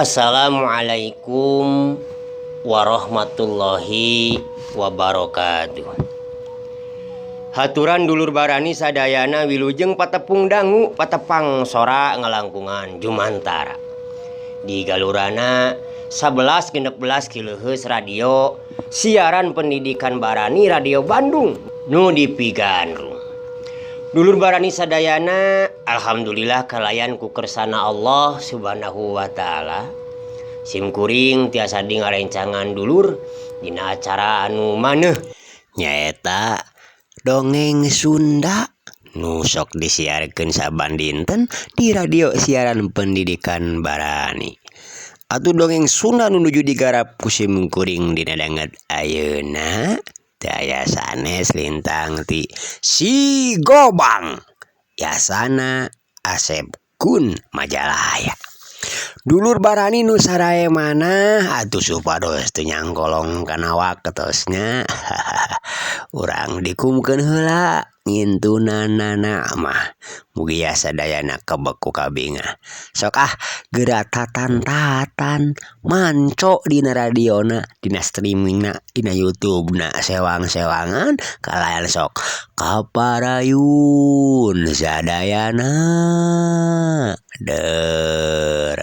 Assalamualaikum warahmatullahi wabarakatuh. Haturan dulur barani sadayana wilujeng patepung dangu patepang sora ngalangkungan Jumantara. Di galurana 11-16 kHz radio siaran pendidikan barani Radio Bandung nu dipigandrung. Dulur barani sadayana alhamdulillah kalayan ku kersana Allah subhanahu wa ta'ala. Simkuring tiasa ngarencangan dulur dina acara anu maneh nyaeta dongeng Sunda nu sok disiarkeun saban dinten di radio siaran pendidikan barani. Atuh dongeng Sunda nu nuju digarap ku simkuring dina danget ayeuna daya sanes lintang ti Si Gobang yasana Asep Kun Majalaya. Dulur barani nu sarae mana atuh supados teu nyangkolong kana waketosnya urang dikumkeun heula ngintunanana mah mugi sadayana kebeku kabinga sok geura tatan manco dina radiona dina streamingna dina YouTube-na sewang-sewangan kalayan sok kaparayun sadayana der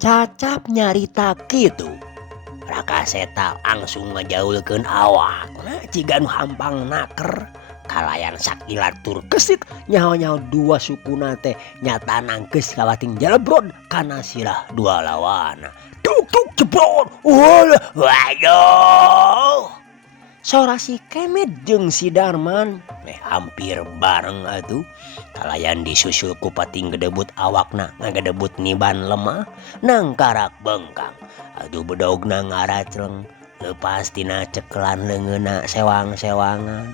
cacap nyarita kitu Rakaseta langsung ngajaulkeun awakna ciga nu hampang naker kalayan sakilatur kesit nyaho-nyaho dua sukuna teh nyatana geus kawating jalebrod kana sirah dua lawana tuk jebrod waduh sora si Kemet jeung si Darman hampir bareng atuh kalayan disusul ku pating gedebut awakna ngagedebut niban lemah nangkarak bengkang aduh bedogna ngaracleng leupas tina cekelan leungeunna sewang-sewangan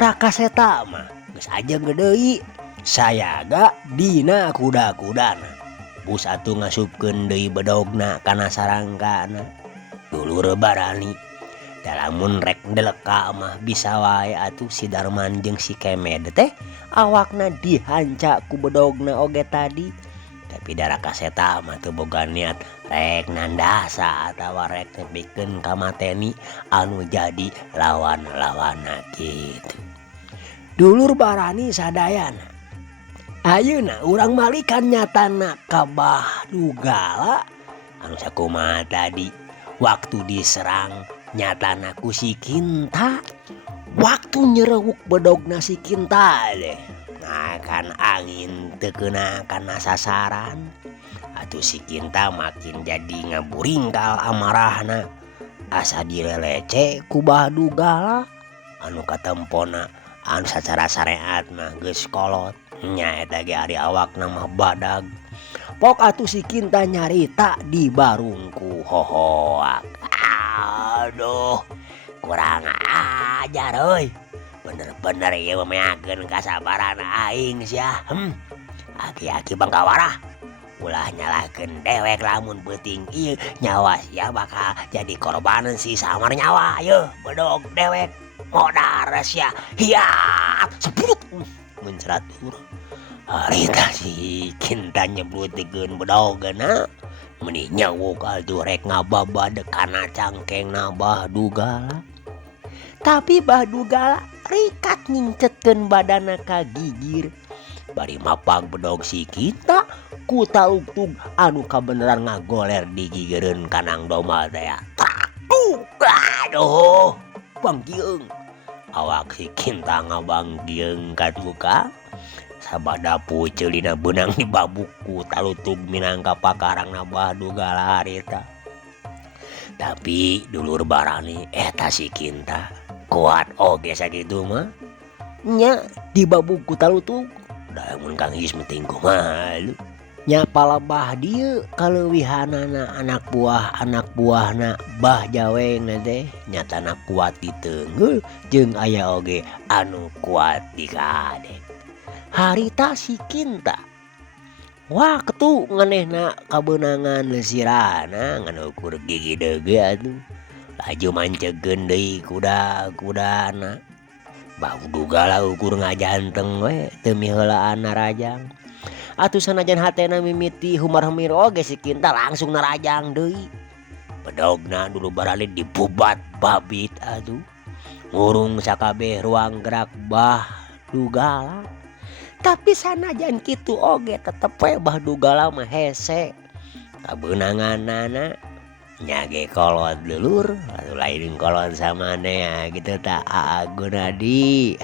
Rakaseta mah geus ajeng deui sayaga dina kuda-kudana bus atuh ngasupkeun deui bedogna kana sarangkana dulur barani dalamun rek deleka mah bisa wae atuh si Darman jeung si Kemet teh awakna dihanca ku bedogna oge tadi tapi Rakaseta mah teu boga niat rek nandasa atawa rek nepikeun ka mateni anu jadi lawan-lawanna kitu. Dulur barani sadayana ayeuna urang malikan nyatana ka Bahdugala anu sakumaha tadi waktu diserang nyatana ku si Kinta waktu nyerewuk bedogna si Kinta deh kan angin teu keuna kana sasaran atuh si Kinta makin jadi ngaburingkal amarahna asa direlece ku Bahdugala anu katempona anu sacara syariat mah geus kolot nya eta ge ari awakna mah badag pok atuh si Kinta nyarita di barungku hohoak. Aduh, kurang ajar euy. Bener-bener ieu memeakeun kasabaran aing sia. Aki-aki Bangkawarah. Ulah nyalakeun dewek lamun beuting ieu nyawa sia bakal jadi korban si samar nyawa yeuh bedog dewek modar sia. Hiat sebrut muncrat urang. Harita si Kinta nyeblutikeun bedogna meuni nyawuk atuh rek ngababad kana cangkengna Bahdugala. Tapi Bahdugala rikat ngincetkeun badanna ka gigir. Bari mapag bedog si Kinta ku talugtug anu kabeneran ngagoler di gigireun kanang domba teh. Aduh, bangkieung. Awak si Kinta ngabangkieung ka tukang. Sabada puceulina beunang dibabuku talutug minangka pakarangna Bahdugala harita. Tapi dulur barani eta si Kinta kuat oge sakitu mah. Nya dibabuku talutug da mun Kang His penting kumaha lu. Nya palebah dieu kaleuwihanana anak buahna Bah Jaweng teh nyatana kuat di teungeul jeung aya oge anu kuat di kadek. Harita si Kinta waktu nganehna kabeunangan lesirana ngan ukur gigi dege atuh laju mancegeun deui kuda-kudana. Bahdugala ukur ngajanteng we teu miheulaan narajang. Atuh sanajan hatena mimiti humar-humir oge si Kinta langsung narajang deui. Bedogna dulu barali dibubat babit atuh ngurung sakabeh ruang gerak Bahdugala. Tapi sanajan kitu oge tetep we Bahdugala mah hese. Kabeunanganana nya ge kolot dulur, atuh lain kolot samana gitu tah Agun Adi.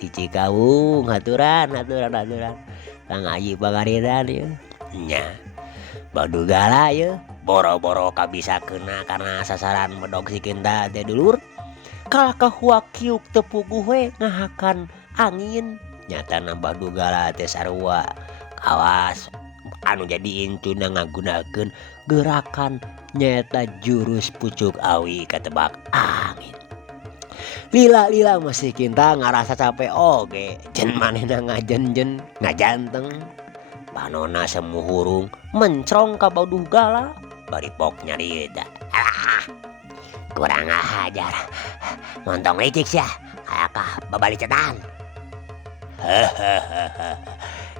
Di Cikawung aturan. Kang Aji Pangaridan ieu. Nya Bahdugala ieu boro-boro kabisa keuna karena sasaran bedog si Kinta teh dulur. Kalah kahuak kiuk teu puguh we ngahakan angin. Nyatana Bahdugala teh sarua kawas anu jadi intuna ngagunakeun gerakan nyaeta jurus pucuk awi katebak angin. Lila masih Kinta ngarasa capek oge jen manehna ngajenjen ngajanteng. Panonna semuhurung mencrong ka Bahdugala bari pok nyarita. Alah, kurang ajar. Montong licik sia, ayakah babalicetan.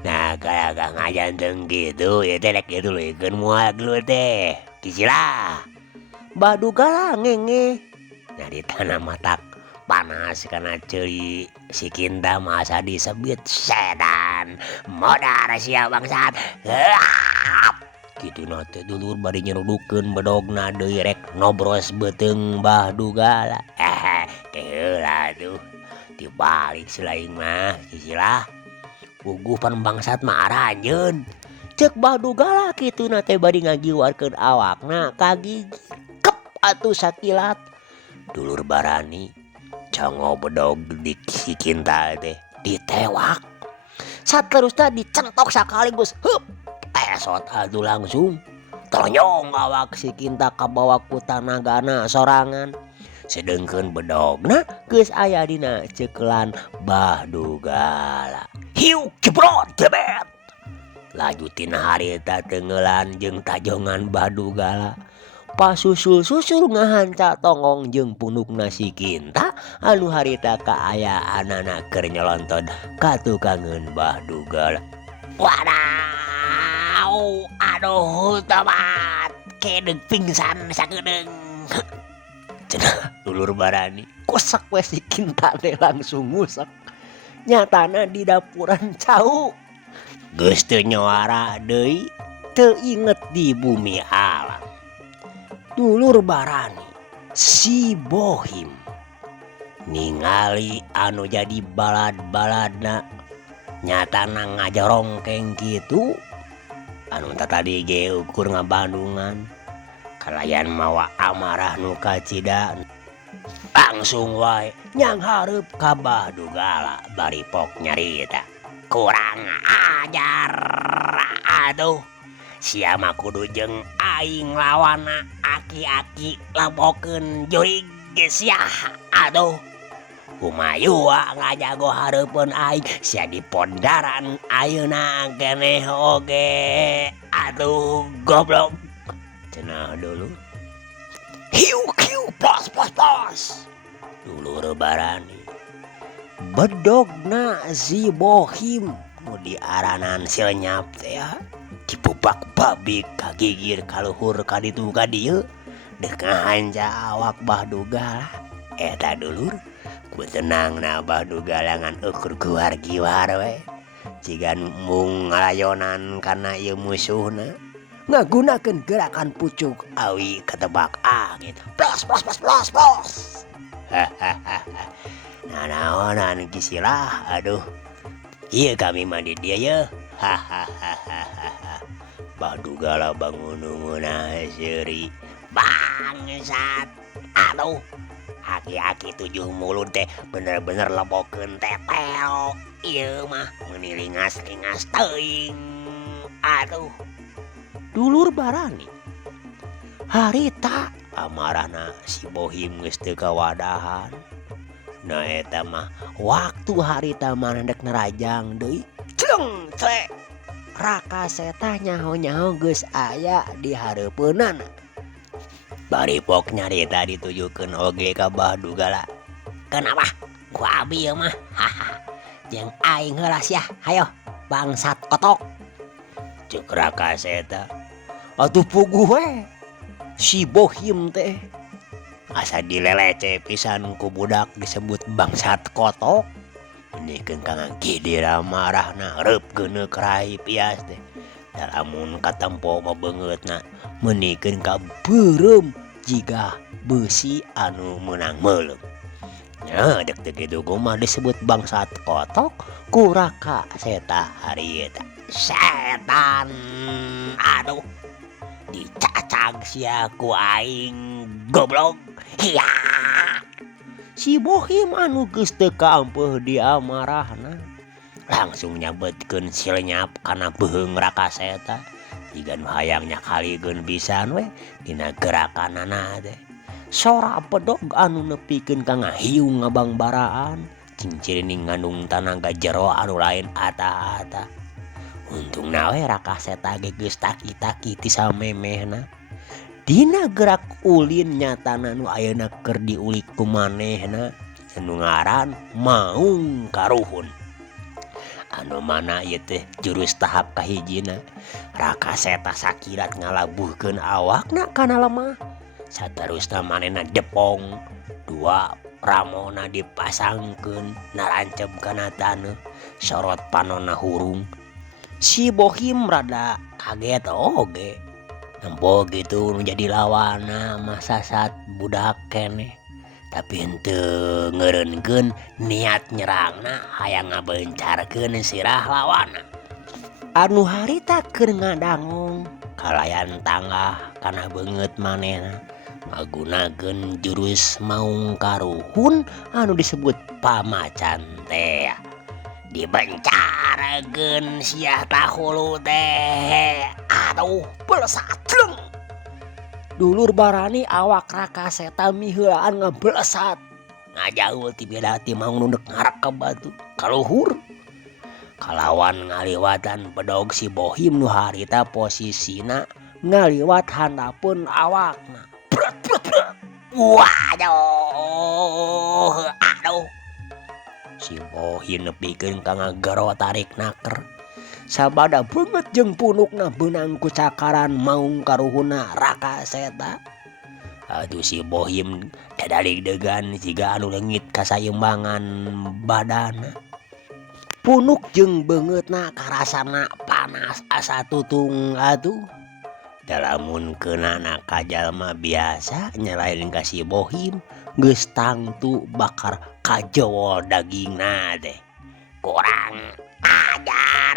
Nah kayak Kang ngajanteng gitu ya teh gitu loh ikan muat lu teh kisilah. Bahdugala ngenge nyari tanah matak panas karena ceuli si Kinta masa disebut sedan modar sia bangsat. Gitu nate dulur bari nyerudukeun bedogna deui rek nobros beuteung Bahdugala. Heula tuh dibalik selain mah kisilah puguh pan bangsat mah aranjeun. Cek Bahdugala kitu nate bari ngagiwarkeun awakna ka gigi kep atuh sakilat. Dulur barani congo bedog di si Kinta teh ditewak. Saterusna dicentok sakaligus heup esot atuh langsung ternyong awak si Kinta kabawa ku tanagana sorangan. Sedengkeun bedogna geus aya dina cekelan Bahdugala. Hiu jebrot jebet. Laju tina harita teungeulan jeung tajongan Bahdugala. Pasusul-susul ngahanca tongong jeung pundukna si Kinta anu harita kaayaanana keur nyelonton ka tukangeun Bahdugala. Wadaw, aduh tamat kedeg pingsan sakedeung. Cenah dulur barani kosak we si Kinta teh langsung ngusek. Nyatana di dapuran cau geus teu nyoara deui teu inget di bumi alam. Dulur barani si Bohim ningali anu jadi balad-baladna nyatana ngajorongkeng kitu anu tadi ge ukur ngabandungan kalayan mawa amarah nu kacida langsung wae nyang hareup ka Bahdugala bari pok nyarita. Kurang ajar aduh sia mah kudu jeung aing lawanna aki-aki labokeun joig geus sia aduh kumayua ngajago hareupeun aing sia di pondaran ayeuna keneh oge aduh goblok cenah dulu. Hiu pos dulur barani bedogna si Bohim nu diaranan Silnyap teh ya dibubak babi kagigir kaluhur kaditu ka dieu dek ngahanca awak Bahdugala eta dulur ku tenangna Bahdugalangan ukur giwar we cigan mung ngalayonan kana ieu musuhna ngagunakeun gerakan pucuk awi ketebak angin plos nah naonan kisilah aduh iya kami mandi dia ya hahaha Bahdugala bangun-ungunah seri bangsat aduh aki-aki 7 mulut teh bener-bener lebokeun tetel ieu mah meuni lingas-lingas teuing aduh dulur Barani harita amarahna si Bohim geus teu kawadahan. Nah eta mah waktu harita maneh nerajang deui jeung cek Raka Seta nyaho-nyaho geus aya di hareupeunana. Bari pok nyarita ditujukeun oge ka Bahdugala. Kenapa? Ku abi ieu mah. Haha. Jeung aing heulas ya. Hayo bangsat otok. Ceuk Raka Seta. Atuh puguh we. Si Bohim teh asa dilelece pisan ku budak disebut bangsat kotok. Menikeun Kang Gidira marahna reup geuneuk rai pias teh. Lamun katempo mabeungeutna menikeun ka beureum jiga beusi anu meunang meuleuh. Nya dek teu kitu kumaha disebut bangsat kotok ku Raka Seta harita. Setan aduh dicacag sia ku aing goblok. Hiya. Si Bohim anu geus teu kaampeuh di amarahna langsung nyabetkeun Silnyap kana beuheung Raka Seta. Jiga nu hayang nyakalikeun pisan we dina gerakanana teh. Sora pedog anu nepikeun ka ngahiung ngabangbaraan cincirining ngandung tanaga jero anu lain ata-ata. Untungna we Raka Seta ge geus taki-taki ti samemehna. Dina gerak ulin nyatana nu ayeuna keur diulik ku manehna anu ngaran Maung Karuhun. Anu mana ieu teh jurus tahap kahijina. Raka Seta sakirat ngalabuhkeun awakna kana lemah. Saterusna manehna depong. 2 ramona dipasangkeun narancep kana taneuh. Sorot panonna hurung. Si Bohim rada kaget oge. Nempo gitu menjadi lawana masa saat budak keneh. Tapi henteu ngeureunkeun niat nyerangna hayang ngabeuncarkeun sirah lawana. Anu harita keur ngadangong kalayan tanggah kana beungeut manehna ngagunakeun jurus Maung Karuhun anu disebut pamacan teh. Dibencarkeun sia tahulu teh. Aduh, belesat jeung. Dulur Barani awak Raka Seta miheulaan ngablesat. Ngajaul ti beda ti Maung nundek ngarep ka batu kaluhur. Kalawan ngaliwatan pedog si Bohim nu harita posisina ngaliwat handapeun awakna. Waduh, aduh. Si Bohim nepikeun ka ngagero tarik naker. Sabada beungeut jeung punukna beunang ku cakaran Maung Karuhunna Raka Seta. Aduh si Bohim dadalig-degan jiga anu leungit kasaimbangan badana. Punuk jeung beungeutna karasana panas asa tutung atuh. Dalamun keunana ka jalma biasa nyalain ka si Bohim geus tangtu bakar kajewol dagingna teh. Kurang ajar.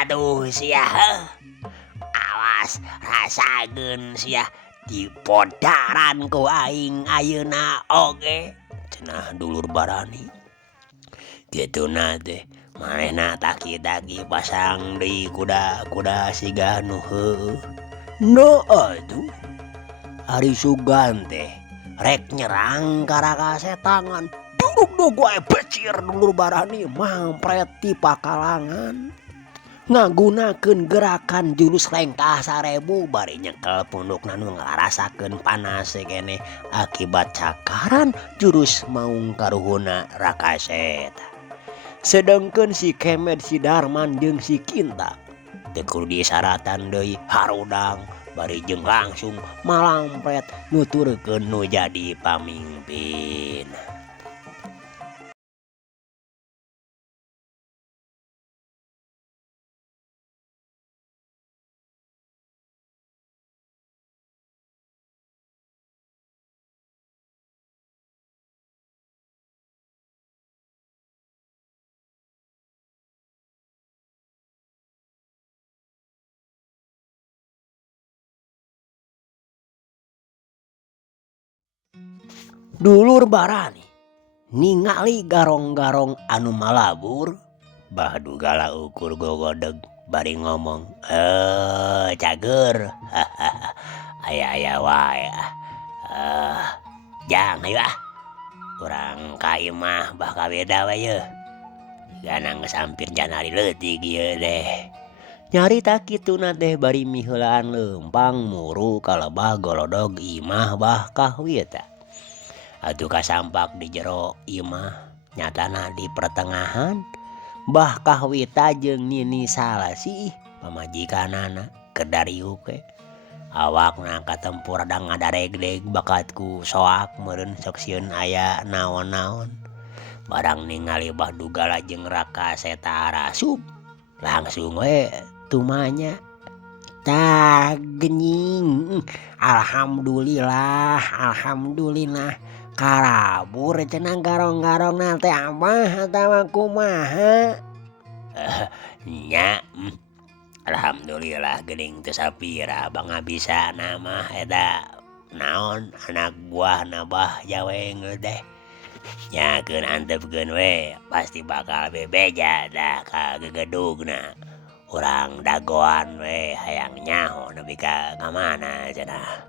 Aduh sia. Awas rasakeun sia dipodaran ku aing ayeuna oge. Cenah dulur Barani. Kituna teh manehna taki-taki pasang deui kuda-kuda siga nu heueuh. No atuh. Ari Sugan teh rek nyerang ka Raka Setangan. Duduk wae becir dulur Barani mampret ti pakalangan. Ngagunakeun gerakan jurus lengkah 1000 bari nyekel pundukna nu ngarasakeun panas keneh akibat cakaran jurus Maung Karuhunna Raka Seta. Sedangkan si Kemet si Darman jeung si Kinta teu kudu disaratan deui harudang bari jeung langsung malampret nuturkeun nu jadi pamimpin. Dulur barani ningali garong-garong anu malabur Bahdugala ukur gogodeg bari ngomong, cager, aya wae jang ayo urang ka imah bah kabeda we yeuh gana geus hampir janari leutik ieu deh. Nyarita kituna teh bari miheulaan leumpang muru ka lebah golodog imah bah kahwita. Atuh kasampak di jero imah nyatana di pertengahan Bah Kahwita jeung Nini Salasi pamajikanana keur dariuk we. Awakna katempur da ngadaregdeg bakatku soak meureun sok sieun aya naon-naon. Barang ningali Bahdugala jeung Raka Seta arasup langsung we tumanya. Tah genying, alhamdulillah karabur cenah garong-garongna teh amah atawa kumaha? Nya, alhamdulillah geuning teu sapira bangga bisa nama eta naon anak buah Nabah Jaweng teh. Nyakeun antepkeun we pasti bakal bebeja dah ka gegedugna. Urang dagoan we hayang nyaho nepi ka kamana cenah.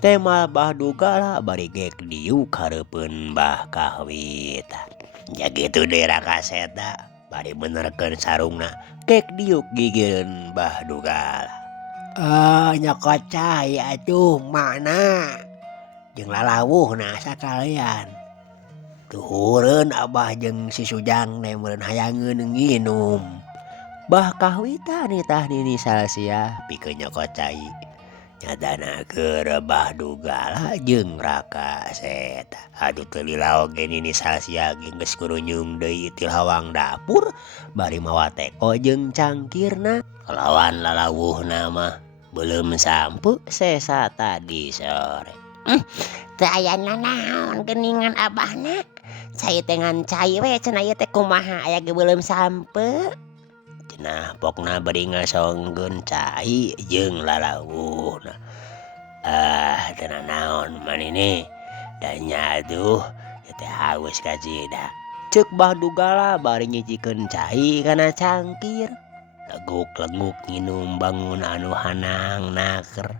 Tema Bahdugala bari gek diuk hareupeun Bah Kahwita. Ya gitu deui Raka Seta bari benerkeun sarungna gek diuk gigireun Bahdugala. Nya kocai atuh mana jeung lalawuhna sakalian. Tuhurun Abah jeung si Sujang teh meureun hayangeun nginum. Bah Kahwita nitah Nini Salsia pikeun nya kocai. Nyatana keur Bahdugala jeung Raka Seta. Aduh teu lila oge Nini Salsia geus kurunyung deui ti lawang dapur bari mawa teko jeung cangkirna. Lawan lalawuhna mah belum sampu sesa tadi sore. Teu aya nanaon geuningan abahna. Cai teh ngan cai we cenah ieu teh kumaha aya ge belum sampe. Cenah pokna bari ngasongkeun cai jeung lalawuhna. Teu naon manehne da nya atuh teh haus ka cida. Ceuk Bahdugala bari nyicikeun cai kana cangkir. Leguk-leguk nginum bangun anu hanang naker.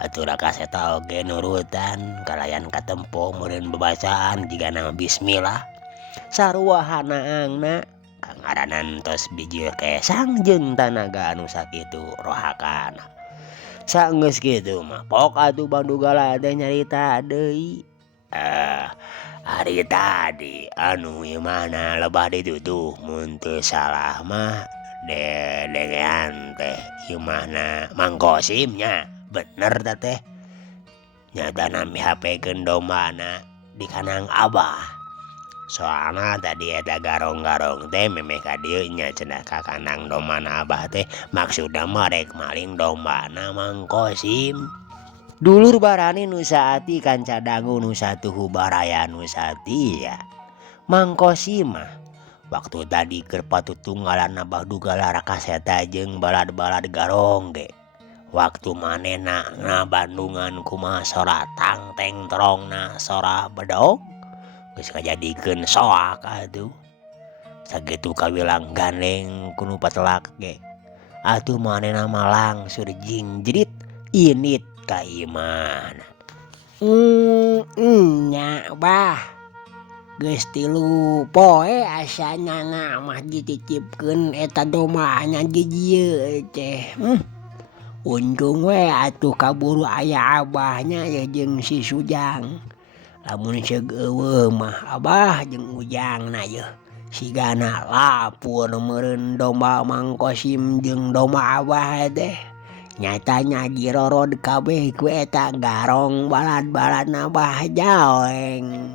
Atuh Raka Seta oge nurutan kalayan katempo meureun babacaan jigana bismillah. Sarua hanaangna kangaranan tos bijil kesang jeung tanaga anu sakitu rohakana. Saenggeus kitu mah pok atuh Bahdugala teh nyarita deui. Hari tadi anu imahna lebah dituduh mun teu salah mah dedegean teh imahna Mang Kosim nya. Bener teh nyatana mihapekeun dombana di kanang Abah. Soalna tadi eta garong-garong teh memeh ka dieu nya cenah ka kandang dombana Abah teh maksudna mah rek maling dombana Mang Kosim. Dulur barani nu saati kanca dangu nu satuhu baraya nu satia. Mang Kosim mah waktu tadi keur patutunggalan Bahdugala Raka Seta jeung balad-balad garong ge. Waktu manehna ngabandungan kumaha sora tangteng terongna sora bedog geus ngajadikeun soak atuh. Sakitu kawilang gandeng ku nu patelak ge. Atuh manehna mah langsung jingjrit init ka imahna. Nya Bah. Geus 3 poe asana mah dititipkeun eta domana jijieu teh. Untung we atuh kaburu aya abahnya ya jeung si Sujang. Lamun ceuk eueuh mah Abah jeung Ujangna yeuh sigana lapur meureun domba Mang Kosim jeung domba Abah teh nyatanya girorod kabeh ku eta garong balad-baladna Abah Jaweng.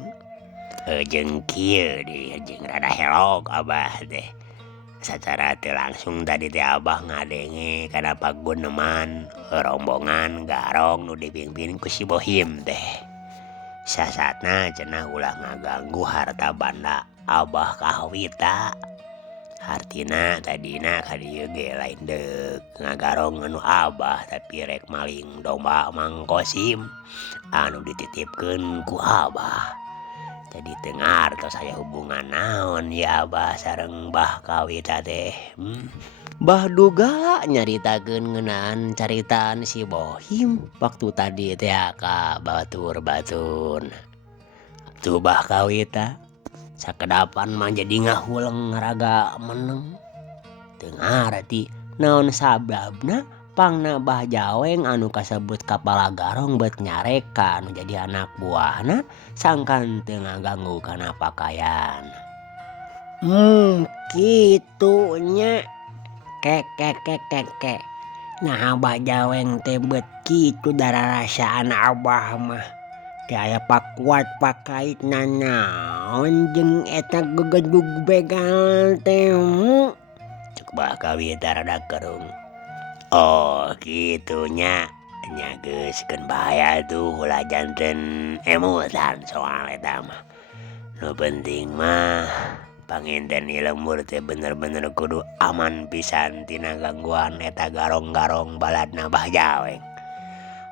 Jeung kieu deui jeung rada helok Abah teh. Sacara teu langsung tadi teh Abah ngadenge kana paguneman rombongan garong nu dipimpin ku si Bohim teh. Sasatna cenah ulah ngaganggu harta banda Abah Kahwita. Hartina tadina ka dieu ge lain deuk ngagarong anu Abah tapi rek maling domba Mang Kosim anu dititipkeun ku Abah. Jadi dengar tos aya hubungan naon ya Abah sareng Mbah Kawita teh. Mbah Dugala nyaritakeun ngeunaan caritaan si Bohim waktu tadi teh ka batur-batur. Tuh Mbah Kawita sakedapan mah jadi ngahuleng ngaraga meneng. Teu ngarti naon sababna pangna Mbah Jaweng anu kasebut kapala garong bet nyarek ka anu jadi anak buahna sangkan teu ngaganggu kana pakaian. Kitu nya. Kek. Nah Mbah Jaweng teh bet kitu dararasaan Abah mah. Teu aya pakuat pakaitna naon jeung eta gegedug begal teh. Cuk Mbah Kawita rada kerung. Oh gitunya nya geus keun bahaya tuh ulah janten emutan soal eta mah. Nu penting mah panginten ieu lembur teh bener-bener kudu aman pisan tina gangguan eta garong-garong baladna Mbah Jaweng.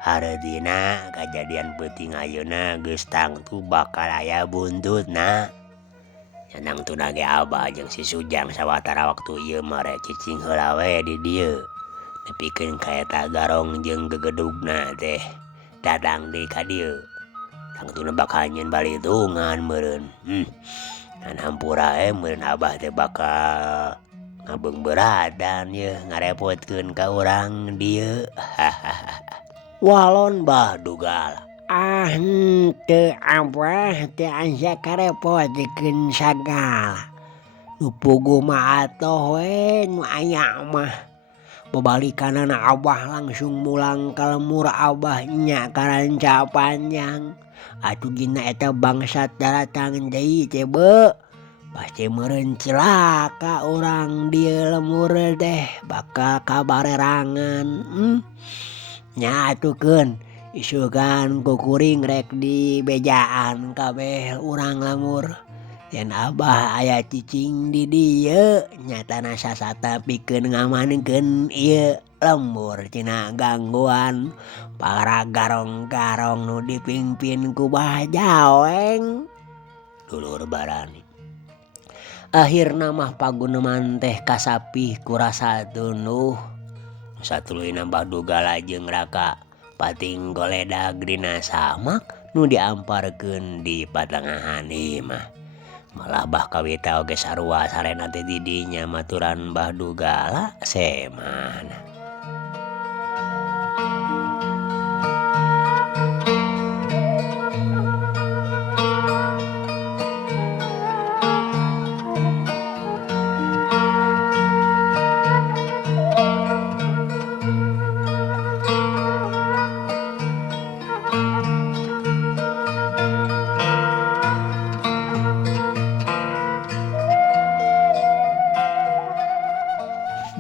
Hareutina kajadian peuting ayeuna geus tangtu bakal aya buntutna. Nyanang tuna ge Abah jeung si Sujang sawatara waktu ieu mah rek cicing heula we di dieu. Nepikeun ka eta garong jeung gegedugna teh datang deui ka dieu. Tangtuna bakal nyieun balitungan meureun. Ngan hampura meureun Abah teh bakal ngabeungbeuradan yeuh ngarepotkeun ka urang dieu. Walon Mbah Dugala. Henteu Abah teu asa karepotkeun sagala. Nu puguh mah atoh we nu aya mah. Babalikanana Abah langsung mulang ka lemur Abah nya karanca panjang. Atuh gina eta bangsat datang deui teh beuh. Pasti meureun cilaka urang dieu lemur teh bakal kabarerangan. Nya atukeun isukan ku kuring rek dibejaan kabeh urang lemur. Yen Abah aya cicing di dieu nyatana sasata pikeun ngamankeun ieu lembur tina gangguan para garong-garong nu dipimpin ku Mbah Jaweng. Dulur Barani. Akhirna mah paguneman teh kasapih ku rasa tunduh. Satuluyna Mbah Dugala jeung Raka pating goledag dina samak nu diamparkeun di patengahan ieu mah. Malah Mbah Kawita oge sarua sarena teh di dinya maturan Mbah Dugala semana.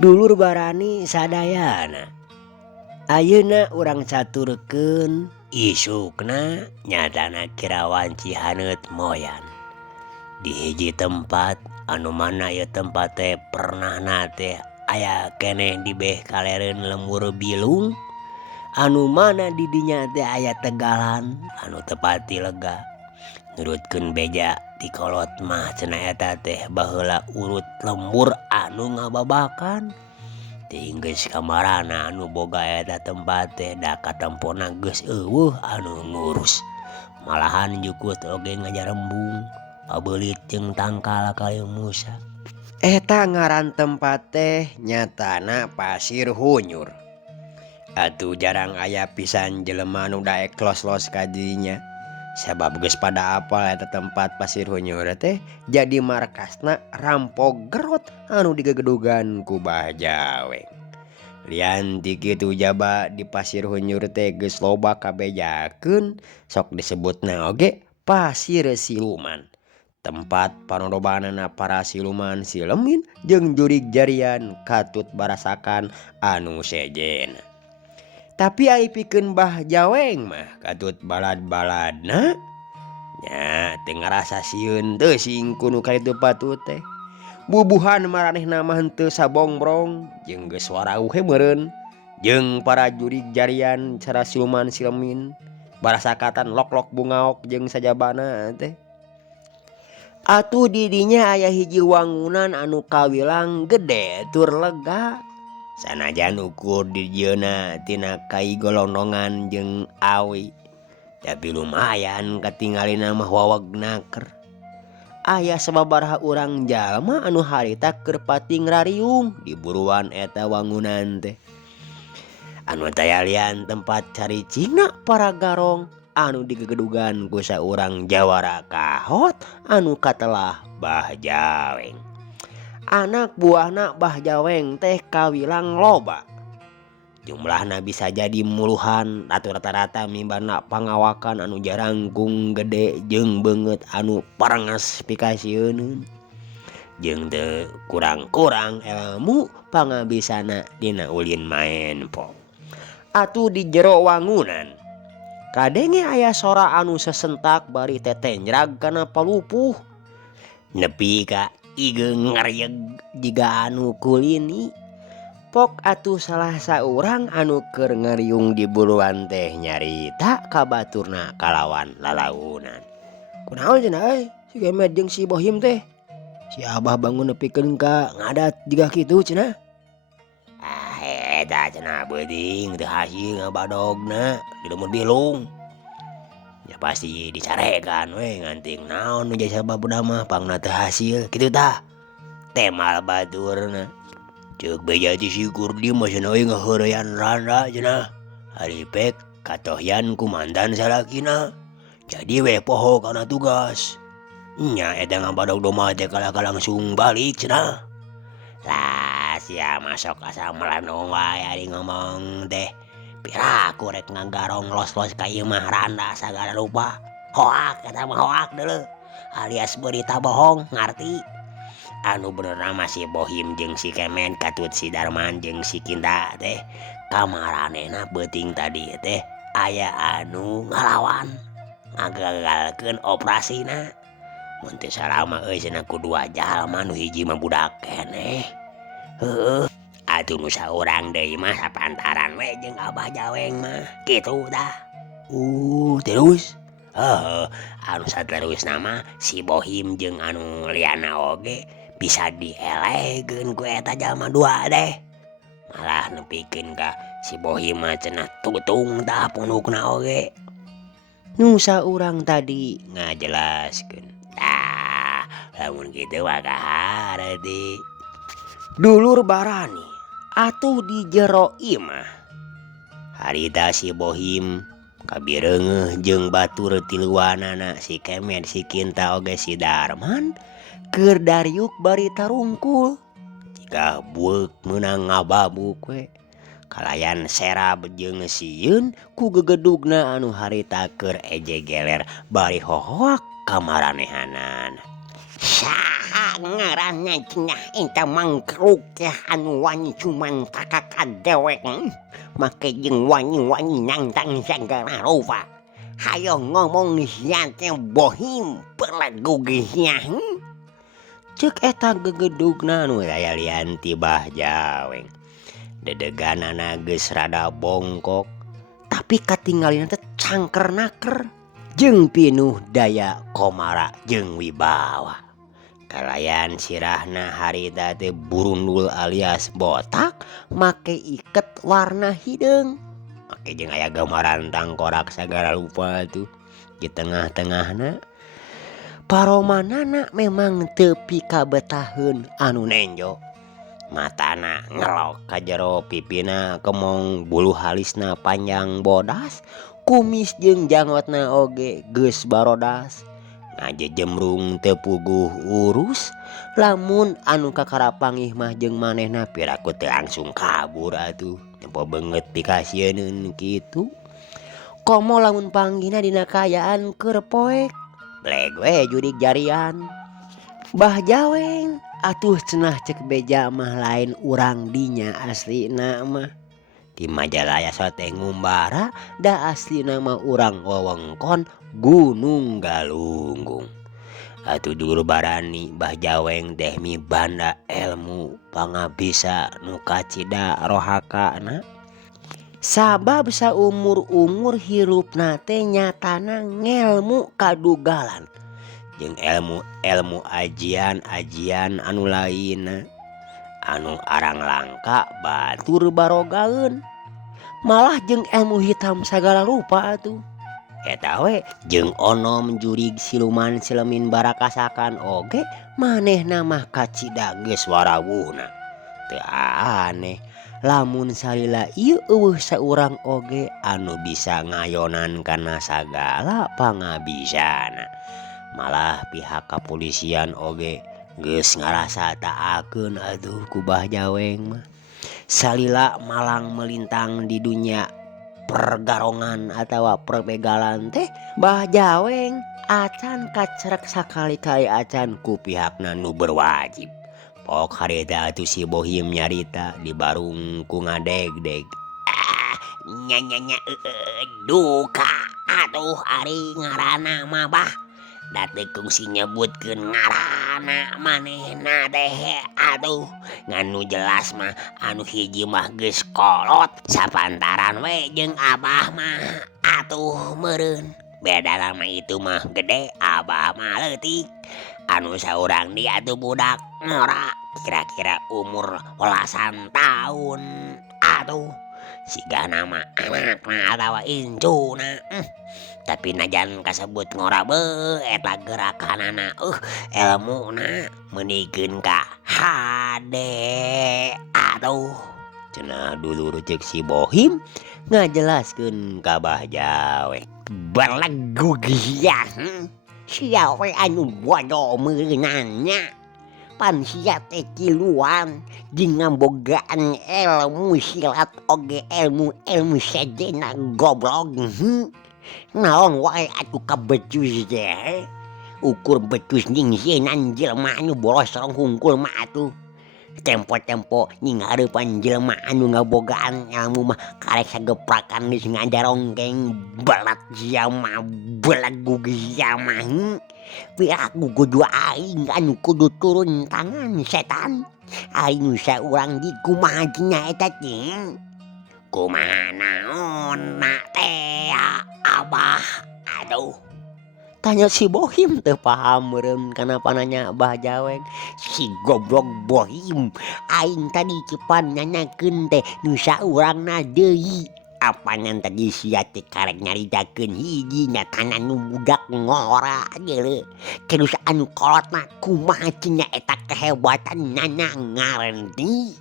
Dulur Barani sadayana. Ayeuna urang caturkeun isukna nyatana Kirawan Cihaneut Moyan. Di hiji tempat anu mana ieu tempat teh pernahna teh aya keneh di beh kalereun lembur bilung anu mana di dinya teh aya tegalan anu teu pati lega. Nurutkeun beja di kolot mah cenah eta teh baheula urut lembur anu ngababakan. Ting geus kamarana anu boga eta tempat teh da katempona geus eueuh anu ngurus. Malahan jukut oge ngajarembung, pabeulit jeung tangkal kali Musa. Eta ngaran tempat teh nyatana Pasir Hunyur. Atuh jarang aya pisan jelema nu daek los-los ka dinya. Sabab geus pada apal eta tempat pasir hunyur teh jadi markasna rampok gerot anu digegedugan ku Bah Jaweng. Lian ti kitu jaba di pasir hunyur teh geus loba kabejakeun sok disebutna oge pasir siluman. Tempat panodobanana para siluman silemin jeung jurig jarian katut barasakan anu sejen. Tapi ai pikeun Bah Jaweng mah katut balad-baladna nya teu ngarasa sieun teu sing kudu kaditu patut teh. Bubuhan maranehna mah henteu sabongbrong jeung geus warauh meureun jeung para jurig jarian cara siluman silemin barasakatan lok-lok bungaok jeung sajabana teh. Atuh di dinya aya hiji wangunan anu kawilang gede tur lega. Sanajan ukur di dieuna tina kai golondongan jeung awi, tapi lumayan katinggalina mah wawegnaker. Aya sababaraha urang jalma anu harita keur pating rariung di buruan eta wangunan teh. Anu taya lian tempat caricingna para garong anu digegedugan ku saurang jawara kahot anu katelah Bah Jaweng. Anak buahna Bah Jaweng teh kawilang loba. Jumlahna bisa jadi muluhan atau rata-rata mimbana pangawakan anu jarangkung gede jeung beungeut anu parangas pikasieun jeung teu kurang-kurang ilmu pangabisana dina ulin maen po. Atuh di jero wangunan kadenge aya sora anu sesentak bari tetenjrag kana palupuh nepi ka igeung ngarieg jiga anu kulini. Pok atuh salah saurang anu keur ngariung di buruan teh nyarita ka baturna kalawan lalaunan. Kunaon cenah euy si Kemet jeung si Bohim teh? Si Abah bangun nepikeun ka ngadat jiga kitu cenah. Eta cenah beuting teu hasil ngabadogna di lumut bilung. Ya pasti dicarekan we nganting naon nu jadi sabab mah pangna teu hasil kitu tah. Temal baturna. Ceuk beja ti si Kurdi mah cenah we ngaheureyan randa cenah. Ari pek katohyan kumandan salakina. Jadi we poho kana tugas. Nya eta ngabadog domah teh kala langsung balik cenah. Lah sia masok asa melanong wae ari ngomong teh. Piraku rek ngagarong los-los ka ieu mah randa sagala rupa. Hoak eta mah hoak deuleu. Alias berita bohong ngarti. Anu benerna mah si Bohim jeung si Kemen katut si Darman jeung si Kinta teh kamaranehna beuting tadi teh aya anu ngalawan ngagagalkeun operasina. Mun teu salah mah euy cenah ku dua jalma nu hiji mah budak keneh. Heueuh atuh nu saurang deui mah sapantaran we jeung Abah Jaweng mah kitu tah. Terus anu saterusna mah si Bohim jeung anu liana oge bisa dielegeun ku eta jalma dua deh. Malah nepikeun ka si Bohim mah cenah tutung tah punukna oge. Nu saurang tadi ngajelaskeun. Tah, lamun kitu mah kahareuti. Dulur barani atuh di jero imah. Harita si Bohim kabireungeuh jeung batur tiluanana si Kemet si Kinta oge si Darman keur dariuk bari tarungkul. Jika bueuk meunang ngababuk we. Kalayan serab jeung sieun ku gegedugna anu harita keur ejegeler bari hohoak kamaranehanan. Saha ngaranna cenah eta mangkruk teh anu wani cuman takaka dewek make jeung wani-wani nantang sagala rupa. Hayo ngomong sia teh Bohim perlagu geusnya. Ceuk eta gegedugna nu aya lian ti Bah Jaweng. Dedeganana geus rada bongkok tapi katinggalina teh cangker-naker jeung pinuh daya komara jeung wibawa. Kalayan sirahna harita teh burundul alias botak make iket warna hideung. Make jeung aya gambaran tangkorak sagala rupa tuh di tengah-tengahna. Paromanana memang teu pika betaheun anu nenjo. matana ngelok ka jero pipina kemong bulu halisna panjang bodas kumis jeung janggotna oge geus barodas ngajejemrung teu puguh urus lamun anu kakarapangih mah jeung manehna piraku teu langsung kabur atuh tempo beungeut pikasieun kitu komo lamun panggihna dina kaayaan keur poek bleg we jurig jarian Bah Jaweng atuh cenah cek beja mah lain urang dinya aslina mah di Majalaya sote ngumbara da aslina mah urang wewengkon Gunung Galunggung atuh dulu barani Bah Jaweng teh mibanda ilmu pangabisa nu kacida rohakana sabab saumur-umur hirupna teh nyatana ngelmu kadugalan jeung ilmu ajian anu lain anu arang langka batur barogaeun malah jeung ilmu hitam sagala rupa atuh eta we jeung onom jurig siluman silemin barakasakan oge manehna mah kacida geus warawuhna teu aneh lamun salila ieu eueuh saurang oge anu bisa ngayonan kana sagala pangabisana malah pihak kepolisian oge geus ngarasa taakeun atuh ku Bah Jaweng mah salila malang melintang di dunia pergarongan atawa perbegalan teh Bah Jaweng acan kacerek sakali-kali acan ku pihakna nu berwajib pok harita atuh si Bohim nyarita di barung ku ngadeg-deg nya duka atuh ari ngaranna mah Bah da teu kungsi nyebutkeun ngaranna manehna teh atuh nganu jelas mah anu hiji mah geus kolot sapantaran we jeung Abah mah atuh meureun beda lama itu mah gede Abah mah leutik anu saurang dia tuh budak ngora kira-kira umur belasan tahun atuh siga nama anakna atawa incuna tapi najan kasebut ngora be eta gerakanana ilmuna menikeun ka hade atuh cenah dulur ceuk si Bohim ngajelaskeun ka Bah Jaweng berlagu giah sia we anu bodo meunannya pan sia teh kiluan jeung ngambogaan ilmu silat oge ilmu sedena goblok naon wae atuh kabecus teh ukur becus ning sieun jelema anu bolos sareng hungkul mah atuh tempo-tempo ning hareupan jelema anu ngabogaan ilmu mah karek sageprakan geus ngajarongkeng balat jama belagu jama aku kudu aing anu kudu turun tangan setan aing saurang di kumaha cenah eta teh kumaha naonna teh Abah aduh tanya si Bohim teu paham meureun kenapa nanya Bah Jaweng si goblok Bohim aing tadi cepan nanyakeun teh nu saurangna deui apangan tadi sia teh karek nyaritakeun hiji nyatana nu budak ngora geuleuh terus anu kolotna kumaha cenah eta kehebatanna ngarenti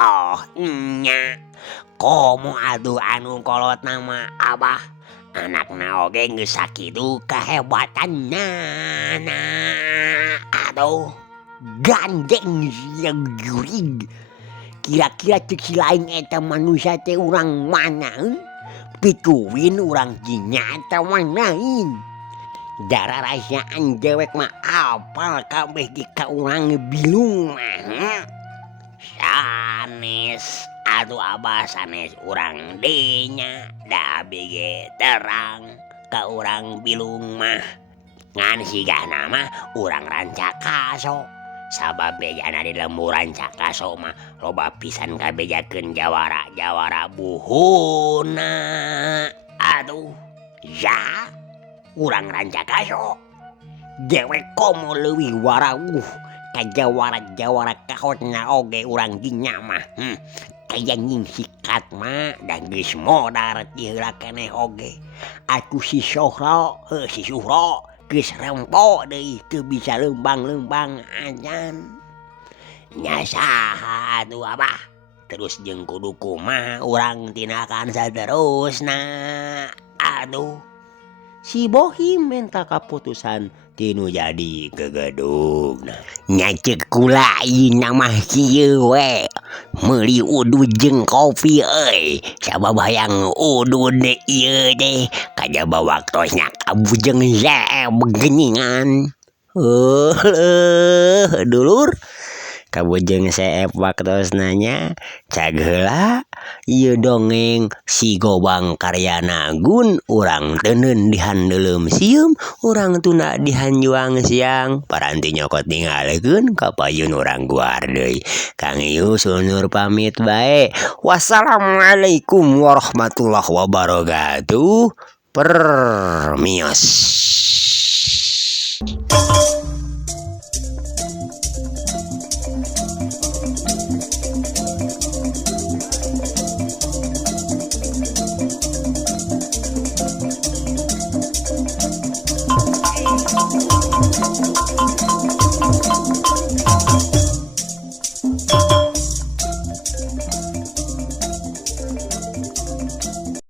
oh nya komo aduh anu kolotna mah Abah anakna oge geus sakitu kahebatanna aduh gandeng yang jurig kira-kira cek si lain eta manusia teh urang mana pituin urang jinya atau manain darah rasaan dewek mah apal kabeh di ka urang bilung mah sanes atuh Abah sanes urang dinya da bege terang ka urang bilung mah ngan siga nama urang Rancakaso sabab bejana di lembu Rancakaso mah loba pisan kabejakeun jawara buhuna aduh ya urang Rancakaso dewek komo leuwih warawuh ka jawara kahotna oge urang dinya mah kaya nying sikat mah dan geus modar ti heula keneh oge atuh si Suhro geus rempo deui teu bisa leumbang-leumbang ajan Nyasaha tuh Abah. Terus jeung kudu kumaha urang tinakan saterusna. Aduh. Si Bohim menta kaputusan tinu jadi gegedugna. Nya ceuk kulain mah kieu we. Meuli udud jeung kopi euy. Sabab hayang udud ieu teh kajaba waktosna kabujeng begeningan. Dulur kabujeng seep waktosna nya cag heula ieu dongeng si Gobang karyana Gun urang teuneun dihandeuleum sieum urang tuna dihanjuang siang paranti nyokot ningalikeun ka payun urang guar deui. Kang Ius undur pamit bae. Wassalamualaikum warahmatullahi wabarakatuh. Permios.